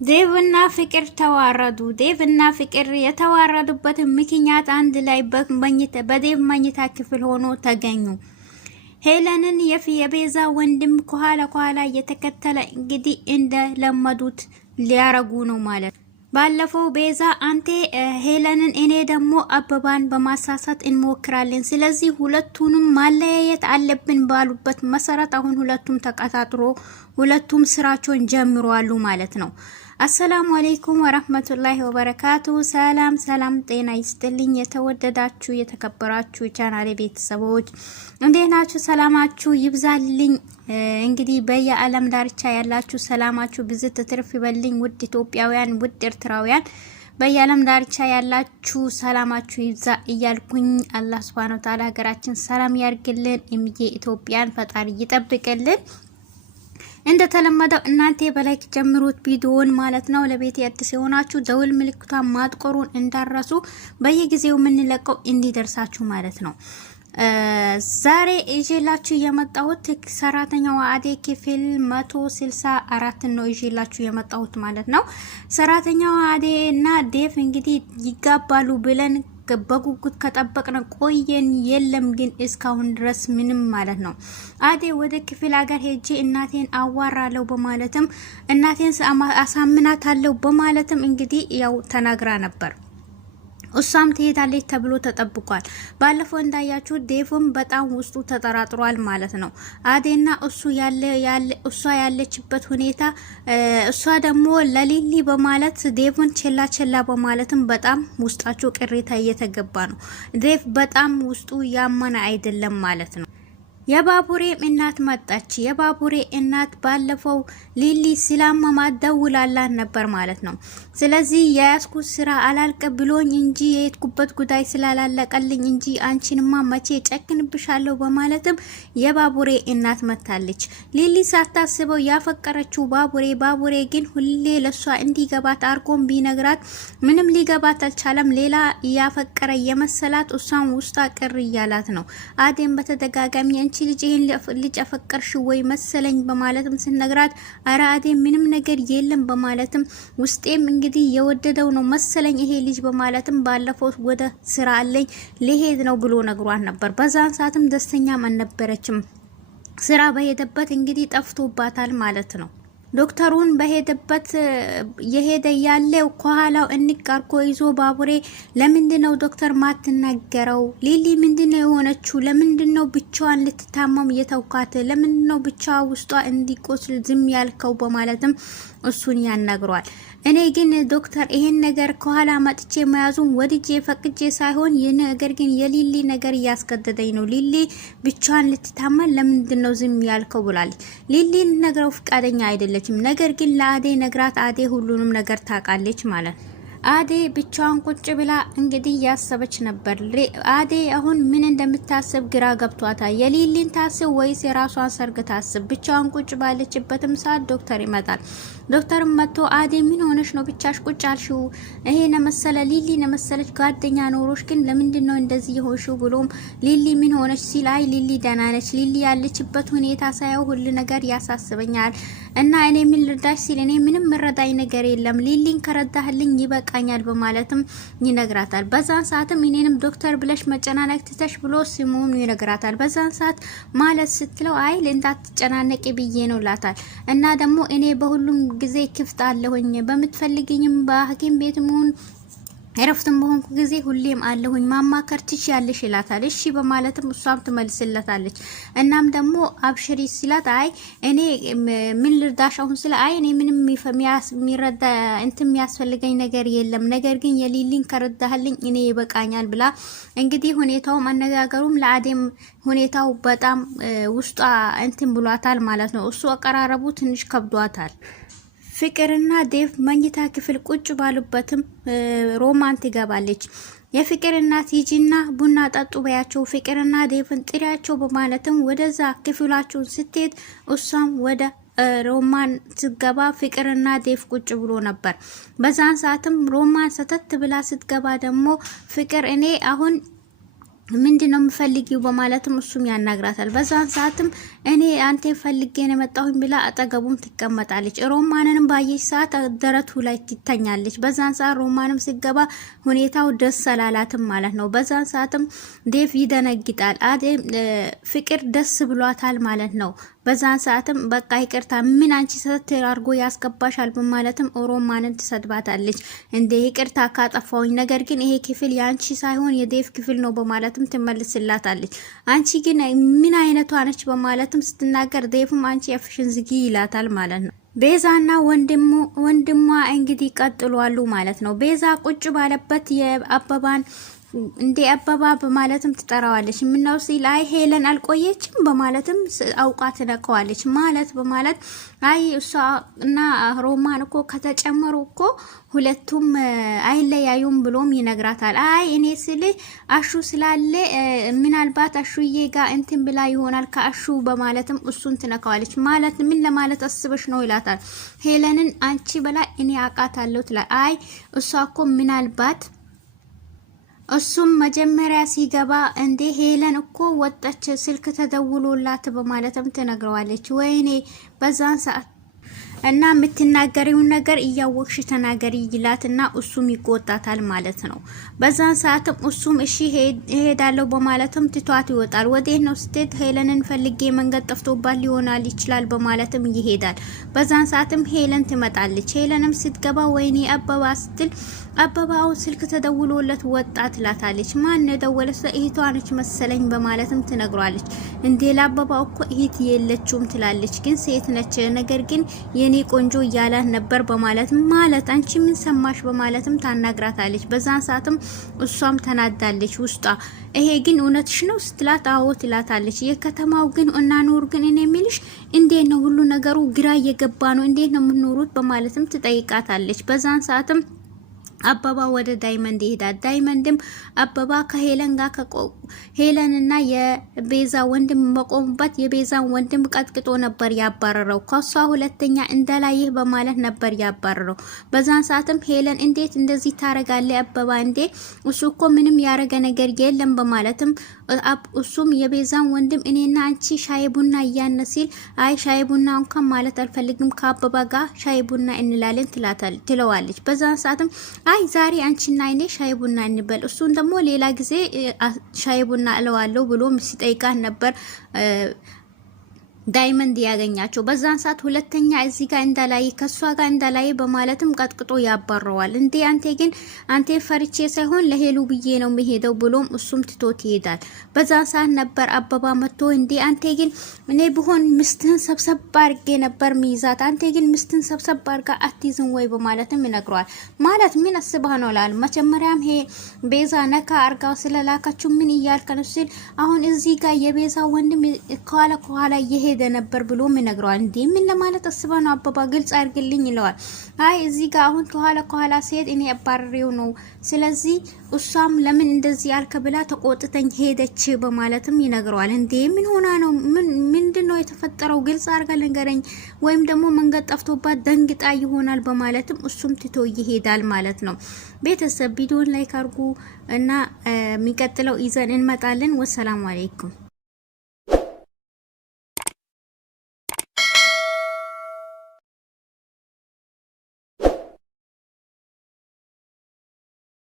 ዴቭና ፍቅር ተዋረዱ። ዴቭና ፍቅር የተዋረዱበት ምክንያት አንድ ላይ በዴቭ መኝታ ክፍል ሆኖ ተገኙ። ሄለንን የቤዛ ወንድም ከኋላ እየተከተለ እንግዲህ እንደለመዱት ሊያረጉ ነው ማለት ነው። ባለፈው ቤዛ አንተ ሄለንን እኔ ደግሞ አበባን በማሳሳት እንሞክራለን፣ ስለዚህ ሁለቱንም ማለያየት አለብን ባሉበት መሰረት አሁን ሁለቱም ተቀጣጥሮ ሁለቱም ስራቸውን ጀምረዋል ማለት ነው። አሰላሙ አለይኩም ወራህመቱላሂ ወበረካቱ። ሰላም ጤና ይስጥልኝ። የተወደዳችሁ የተከበራችሁ ቻናሌ ቤተሰቦች እንዴት ናችሁ? ሰላማችሁ ይብዛልኝ። እንግዲህ በየዓለም ዳርቻ ያላችሁ ሰላማችሁ ብዝት ትርፍ ይበልኝ። ውድ ኢትዮጵያውያን፣ ውድ ኤርትራውያን በየዓለም ዳርቻ ያላችሁ ሰላማችሁ ይብዛ እያልኩኝ አላህ Subhanahu Wa Ta'ala ሀገራችን ሰላም ያርግልን። ኢትዮጵያን ፈጣሪ ይጠብቅልን። እንደተለመደው እናንተ በላይክ ጀምሩት ቪዲዮውን ማለት ነው። ለቤት አዲስ የሆናችሁ ደውል ምልክቷን ማጥቆሩን እንዳረሱ በየጊዜው የምንለቀው እንዲደርሳችሁ ማለት ነው። ዛሬ ይዤላችሁ የመጣሁት ሰራተኛዋ አደይ ክፍል 164 ነው ይዤላችሁ የመጣሁት ማለት ነው። ሰራተኛዋ አደይ እና ዴቭ እንግዲህ ይጋባሉ ብለን በጉጉት ከጠበቅን ቆየን። የለም ግን እስካሁን ድረስ ምንም ማለት ነው። አደይ ወደ ክፍል ሀገር ሄጄ እናቴን አዋራለሁ በማለትም እናቴን አሳምናታለሁ በማለትም እንግዲህ ያው ተናግራ ነበር። እሷም ትሄዳለች ተብሎ ተጠብቋል። ባለፈው እንዳያችሁ ዴቭም በጣም ውስጡ ተጠራጥሯል ማለት ነው። አዴና እሷ ያለችበት ሁኔታ እሷ ደግሞ ለሊሊ በማለት ዴቭን ቸላ በማለትም በጣም ውስጣቸው ቅሬታ እየተገባ ነው። ዴቭ በጣም ውስጡ ያመነ አይደለም ማለት ነው። የባቡሬ እናት መጣች። የባቡሬ እናት ባለፈው ሊሊ ስላመማት ደውላላት ነበር ማለት ነው። ስለዚህ የያዝኩት ስራ አላልቀ ብሎኝ እንጂ የሄድኩበት ጉዳይ ስላላለቀልኝ እንጂ አንቺንማ መቼ ጨክንብሻለሁ በማለትም የባቡሬ እናት መታለች። ሊሊ ሳታስበው ያፈቀረችው ባቡሬ ግን ሁሌ ለሷ እንዲገባት አርጎም ቢነግራት ምንም ሊገባት አልቻለም። ሌላ ያፈቀረ የመሰላት እሷን ውስጣ ቅር እያላት ነው። አዴም በተደጋጋሚ ልጅ ይሄን ልጅ አፈቀርሽ ወይ መሰለኝ በማለትም ሲነግራት አረ አዴ ምንም ነገር የለም በማለትም ውስጤም እንግዲህ የወደደው ነው መሰለኝ ይሄ ልጅ በማለትም ባለፈው ወደ ስራ አለኝ ሊሄድ ነው ብሎ ነግሯት ነበር። በዛን ሰዓትም ደስተኛም አልነበረችም። ስራ በሄደበት እንግዲህ ጠፍቶባታል ማለት ነው። ዶክተሩን በሄደበት የሄደ ያለው ከኋላው እንቃርኮ ይዞ ባቡሬ ለምንድነው ዶክተር ማትናገረው? ሊሊ ምንድነው የሆነችው? ለምንድነው ብቻዋን ልትታመም የተውካት? ለምንድነው ብቻዋ ውስጧ እንዲቆስል ዝም ያልከው? በማለትም እሱን ያናግሯል። እኔ ግን ዶክተር ይሄን ነገር ከኋላ መጥቼ መያዙን ወድጄ ፈቅጄ ሳይሆን ነገር ግን የሊሊ ነገር እያስገደደኝ ነው። ሊሊ ብቻዋን ልትታመን ለምንድነው ዝም ያልከው? ብላለች። ሊሊ ነግረው ፍቃደኛ አይደለችም። ነገር ግን ለአዴ ነግራት አዴ ሁሉንም ነገር ታውቃለች ማለት ነው። አዴ ብቻዋን ቁጭ ብላ እንግዲህ ያሰበች ነበር። አዴ አሁን ምን እንደምታስብ ግራ ገብቷታል። የሊሊን ታስብ ወይስ የራሷን ሰርግ ታስብ? ብቻዋን ቁጭ ባለችበትም ሰዓት ዶክተር ይመጣል። ዶክተርም መጥቶ አዴ ምን ሆነሽ ነው ብቻሽ ቁጭ አልሽው? ይሄ ነመሰለ ሊሊ ነመሰለች ጓደኛ ኖሮሽ ግን ለምንድነው እንደዚህ የሆንሽው? ብሎም ሊሊ ምን ሆነች ሲል አይ ሊሊ ደህና ነች። ሊሊ ያለችበት ሁኔታ ሳይው ሁሉ ነገር ያሳስበኛል እና እኔ ምን ልርዳሽ ሲል እኔ ምንም መረዳኝ ነገር የለም ሊሊን ከረዳህልኝ ይበቃኛል በማለትም ይነግራታል። በዛን ሰዓትም እኔንም ዶክተር ብለሽ መጨናነቅ ትተሽ ብሎ ስሙን ይነግራታል። በዛን ሰዓት ማለት ስትለው አይ እንዳትጨናነቂ ብዬ ነው ላታል። እና ደግሞ እኔ በሁሉም ጊዜ ክፍት አለሁኝ በምትፈልጊኝም በሐኪም ቤት መሆን እረፍትም በሆንኩ ጊዜ ሁሌም አለሁኝ ማማከር ትችያለሽ ይላታል። እሺ በማለትም እሷም ትመልስለታለች። እናም ደግሞ አብሽሪ ሲላት አይ እኔ ምን ልርዳሽ አሁን ስለ አይ እኔ ምንም የሚረዳ የሚያስፈልገኝ ነገር የለም፣ ነገር ግን የሊሊን ከረዳህልኝ እኔ ይበቃኛል ብላ እንግዲህ ሁኔታው አነጋገሩም ለአዴም ሁኔታው በጣም ውስጧ ብሏታል ማለት ነው። እሱ አቀራረቡ ትንሽ ከብዷታል። ፍቅርና ዴቭ መኝታ ክፍል ቁጭ ባሉበትም ሮማን ትገባለች። የፍቅር እናት ሂጂና ቡና ጠጡ በያቸው፣ ፍቅርና ዴቭን ጥሪያቸው በማለትም ወደዛ ክፍላቸውን ስትሄድ እሷም ወደ ሮማን ስትገባ ፍቅርና ዴቭ ቁጭ ብሎ ነበር። በዛን ሰዓትም ሮማን ሰተት ብላ ስትገባ ደግሞ ፍቅር እኔ አሁን ምንድነው የምፈልጊው በማለትም እሱም ያናግራታል። በዛን ሰዓትም እኔ አንተ ፈልጌ ነው የመጣሁኝ ብላ አጠገቡም ትቀመጣለች። ሮማንንም ባየች ሰዓት ደረቱ ላይ ትተኛለች። በዛን ሰዓት ሮማንም ሲገባ ሁኔታው ደስ አላላትም ማለት ነው። በዛን ሰዓትም ዴቭ ይደነግጣል። ፍቅር ደስ ብሏታል ማለት ነው። በዛን ሰዓትም በቃ ይቅርታ ምን አንቺ ሰተት አርጎ ያስገባሻል በማለትም ሮማንን ትሰድባታለች። እንደ ይቅርታ ካጠፋውኝ ነገር ግን ይሄ ክፍል ያንቺ ሳይሆን የዴቭ ክፍል ነው በማለትም ትመልስላታለች። አንቺ ግን ምን አይነቷ ነች በማለትም ስትናገር ዴቭም አንቺ ያፍሽን ዝጊ ይላታል ማለት ነው። ቤዛና ወንድሟ እንግዲህ ቀጥሏሉ ማለት ነው። ቤዛ ቁጭ ባለበት የአበባን እንዴ አበባ በማለትም ትጠራዋለች። ምነው ሲል አይ ሄለን አልቆየችም በማለትም አውቃ ትነካዋለች ማለት በማለት አይ እሷ እና ሮማን እኮ ከተጨመሩ እኮ ሁለቱም አይለያዩም ብሎም ይነግራታል። አይ እኔ ስል አሹ ስላለ ምናልባት አሹዬ ጋር እንትን ብላ ይሆናል ከአሹ በማለትም እሱን ትነካዋለች። ማለት ምን ለማለት አስበሽ ነው ይላታል። ሄለንን አንቺ በላይ እኔ አውቃታለሁ ትላ አይ እሷ እኮ ምናልባት እሱም መጀመሪያ ሲገባ እንዴ ሄለን እኮ ወጣች ስልክ ተደውሎላት በማለትም ትነግረዋለች። ወይኔ በዛን ሰዓት እና የምትናገሪውን ነገር እያወቅሽ ተናገሪ ይላትና እሱም ይቆጣታል ማለት ነው። በዛን ሰዓትም እሱም እሺ እሄዳለሁ በማለትም ትቷት ይወጣል። ወዴት ነው ስትሄድ ሄለንን ፈልጌ መንገድ ጠፍቶባት ሊሆናል ይችላል በማለትም ይሄዳል። በዛን ሰዓትም ሄለን ትመጣለች። ሄለንም ስትገባ ወይኔ አበባ ስትል አበባው ስልክ ተደውሎለት ወጣ ትላታለች። ማን ደወለች? እህቷ ነች መሰለኝ በማለትም ትነግሯለች። እንዴ ለአበባው እኮ እህት የለችውም ትላለች። ግን ሴት ነች ነገር ግን የኔ ቆንጆ እያላት ነበር በማለት ማለት አንቺ ምን ሰማሽ በማለትም ታናግራታለች። በዛን ሰዓትም እሷም ተናዳለች ውስጧ። ይሄ ግን እውነትሽ ነው ስትላት አዎ ትላታለች። የከተማው ግን እና ኑር ግን እኔ የሚልሽ እንዴት ነው ሁሉ ነገሩ ግራ እየገባ ነው እንዴት ነው የምትኖሩት በማለትም ትጠይቃታለች። በዛን ሰዓትም አበባ ወደ ዳይመንድ ይሄዳል። ዳይመንድም አበባ ከሄለን ጋር ሄለንና የቤዛ ወንድም መቆሙበት የቤዛን ወንድም ቀጥቅጦ ነበር ያባረረው። ከሷ ሁለተኛ እንደላይህ በማለት ነበር ያባረረው። በዛን ሰዓትም ሄለን እንዴት እንደዚህ ታረጋለ አበባ እንዴ እሱ እኮ ምንም ያረገ ነገር የለም በማለትም እሱም የቤዛን ወንድም እኔና አንቺ ሻይ ቡና እያነ ሲል አይ ሻይ ቡና እንኳን ማለት አልፈልግም ከአበባ ጋር ሻይ ቡና እንላለን ትለዋለች። በዛን ሰዓትም አይ ዛሬ አንቺና እኔ ሻይ ቡና እንበል እሱን ደግሞ ሌላ ጊዜ ሻይ ቡና እለዋለሁ ብሎ ሲጠይቃት ነበር ዳይመንድ ያገኛቸው። በዛን ሰዓት ሁለተኛ እዚህ ጋር እንዳላይ ከሷ ጋር እንዳላይ በማለትም ቀጥቅጦ ያባረዋል። እንዴ አንተ ግን አንተ ፈርቼ ሳይሆን ለሄሉ ብዬ ነው የሚሄደው ብሎም እሱም ትቶት ይሄዳል። በዛን ሰዓት ነበር አበባ መጥቶ እንዴ አንተ ግን እኔ ብሆን ምስትህን ሰብሰብ አድርጌ ነበር ሚይዛት አንተ ግን ምስትህን ሰብሰብ አድርጋ አትይዝም ወይ በማለትም ይነግረዋል። ማለት ምን አስበህ ነው ላል መጀመሪያም ሄ ቤዛ ነካ አርጋው ስለላካችሁ ምን እያልከ ነው ሲል አሁን እዚህ ጋር የቤዛ ወንድም ከኋላ እየሄደ ነበር ብሎ ይነግረዋል። እንዴ ምን ለማለት አስባ ነው አበባ ግልጽ አድርግልኝ ይለዋል። አይ እዚህ ጋር አሁን ከኋላ ሲሄድ እኔ አባረሬው ነው ስለዚህ እሷም ለምን እንደዚህ አልከ ብላ ተቆጥተኝ ሄደች በማለትም ይነግረዋል። እንዴ ምን ሆና ነው ምንድነው የተፈጠረው ግልጽ አድርጋ ንገረኝ ወይም ደግሞ መንገድ ጠፍቶባት ደንግጣ ይሆናል በማለትም እሱም ትቶ ይሄዳል ማለት ነው። ቤተሰብ ቪዲዮን ላይክ አድርጉ እና የሚቀጥለው ይዘን እንመጣለን። ወሰላሙ አለይኩም